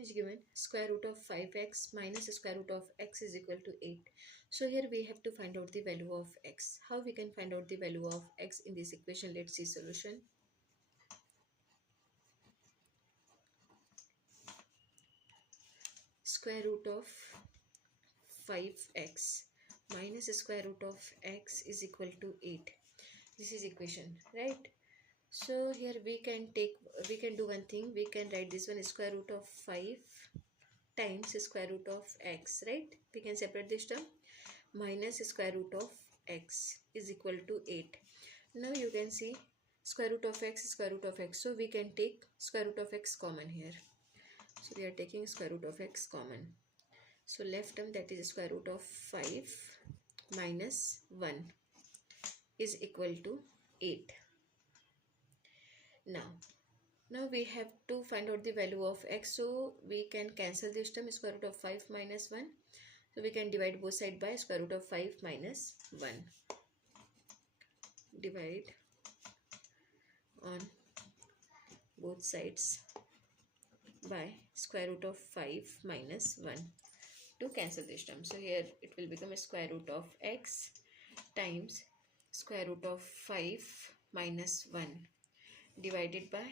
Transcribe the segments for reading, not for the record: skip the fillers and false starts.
is given square root of 5x minus square root of x is equal to 8. So here we have to find out the value of x. How we can find out the value of x in this equation? Let's see solution. Square root of 5x minus square root of x is equal to 8. This is equation, right? So here we can do one thing. We can write this one square root of 5 times square root of x, right? We can separate this term. Minus square root of x is equal to 8. Now you can see square root of x, square root of x. So we can take square root of x common here. So we are taking square root of x common. So left term, that is square root of 5 minus 1 is equal to 8. Now we have to find out the value of x. So we can cancel this term, square root of 5 minus 1. So we can divide both sides by square root of 5 minus 1. Divide on both sides by square root of 5 minus 1 to cancel this term. So here it will become a square root of x times square root of 5 minus 1 divided by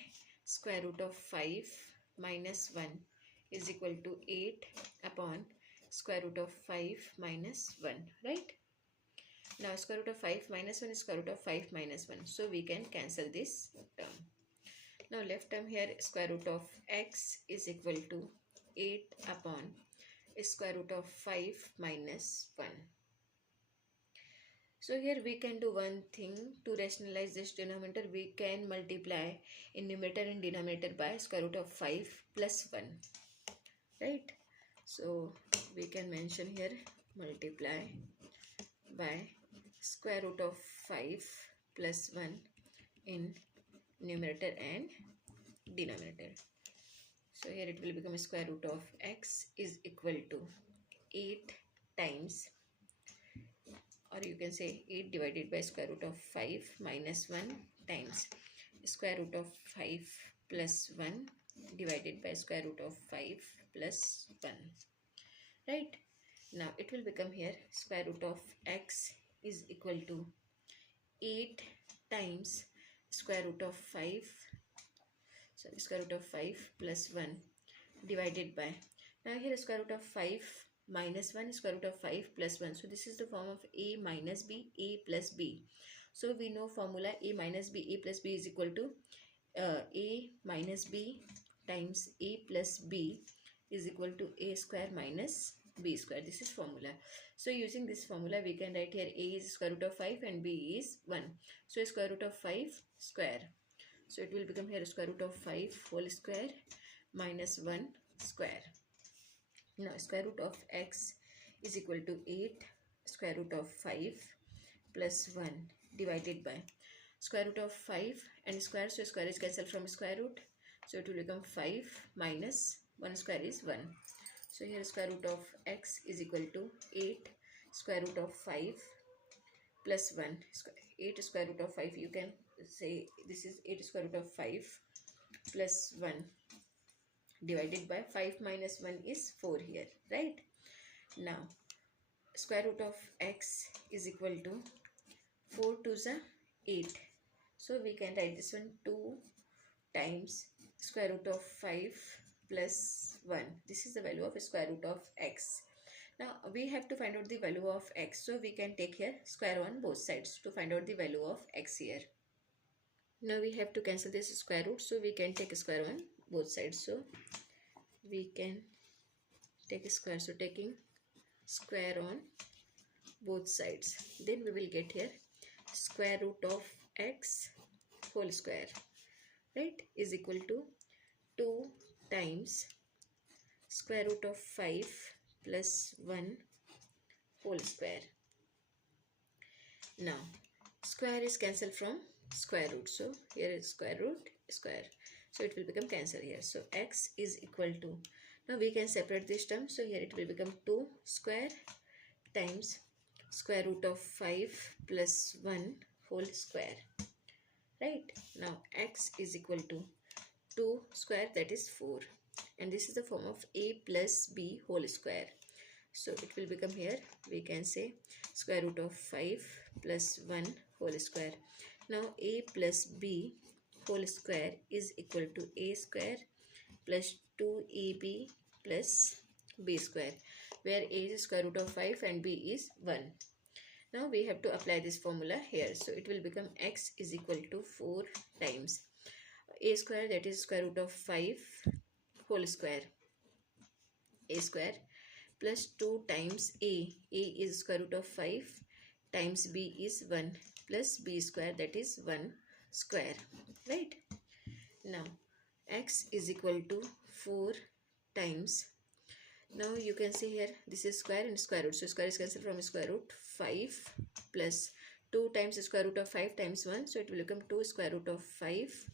square root of 5 minus 1 is equal to 8 upon square root of 5 minus 1, right? Now square root of 5 minus 1 is square root of 5 minus 1. So we can cancel this term. Now left term here, square root of x is equal to 8 upon square root of 5 minus 1. So here we can do one thing to rationalize this denominator. We can multiply in numerator and denominator by square root of 5 plus 1, right? So we can mention here multiply by square root of 5 plus 1 in numerator and denominator. So here it will become a square root of x is equal to 8 times, or you can say 8 divided by square root of 5 minus 1 times square root of 5 plus 1 divided by square root of 5 plus 1, right? Now it will become here square root of x is equal to 8 times square root of 5, sorry, square root of 5 plus 1 divided by, now here square root of 5 minus 1 is square root of 5 plus 1. So this is the form of a minus b, a plus b. So we know formula a minus b, a plus b is equal to a minus b times a plus b is equal to a square minus b square. This is formula. So using this formula we can write here a is square root of 5 and b is 1. So square root of 5 square. So it will become here square root of 5 whole square minus 1 square. Now square root of x is equal to 8 square root of 5 plus 1 divided by square root of 5 and square. So square is cancelled from square root. So it will become 5 minus 1 square is 1. So here square root of x is equal to 8 square root of 5 plus 1. 8 square root of 5, you can say this is 8 square root of 5 plus 1 divided by 5 minus 1 is 4 here, right? Now square root of x is equal to 4 to the 8. So we can write this one 2 times square root of 5 plus 1. This is the value of square root of x. Now we have to find out the value of x. So we can take here square on both sides to find out the value of x here. Now we have to cancel this square root. So we can take square on both sides. So we can take a square. So taking square on both sides. Then we will get here square root of x whole square, right, is equal to 2 times square root of 5 plus 1 whole square. Now square is cancelled from square root. So here is square root square. So it will become cancel here. So x is equal to, now we can separate this term. So here it will become 2 square times square root of 5 plus 1 whole square, right? Now x is equal to 2 square, that is 4, and this is the form of a plus b whole square. So it will become here, we can say square root of 5 plus 1 whole square. Now a plus b whole square is equal to a square plus 2ab plus b square, where a is square root of 5 and b is 1. Now we have to apply this formula here. So it will become x is equal to 4 times a square, that is square root of 5 whole square, a square, plus 2 times a is square root of 5 times b is 1 plus b square, that is 1 square, right? Now x is equal to 4 times, now you can see here this is square and square root, so square is cancelled from square root 5 plus 2 times square root of 5 times 1, so it will become 2 square root of 5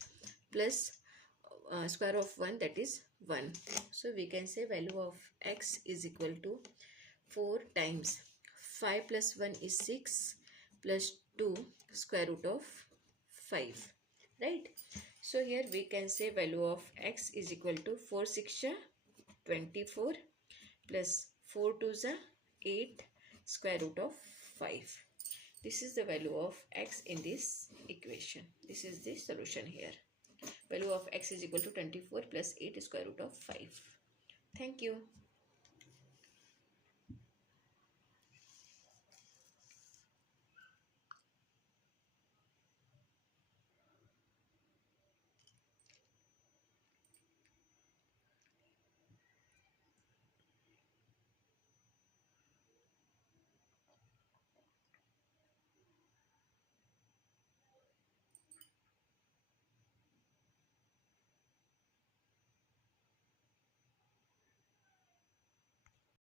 plus square of 1, that is 1. So we can say value of x is equal to 4 times 5 plus 1 is 6 plus 2 square root of 5, right? So here we can say value of x is equal to 4 6 24 plus 4 2 8 square root of 5. This is the value of x in this equation. This is the solution here. Value of x is equal to 24 plus 8 square root of 5. Thank you.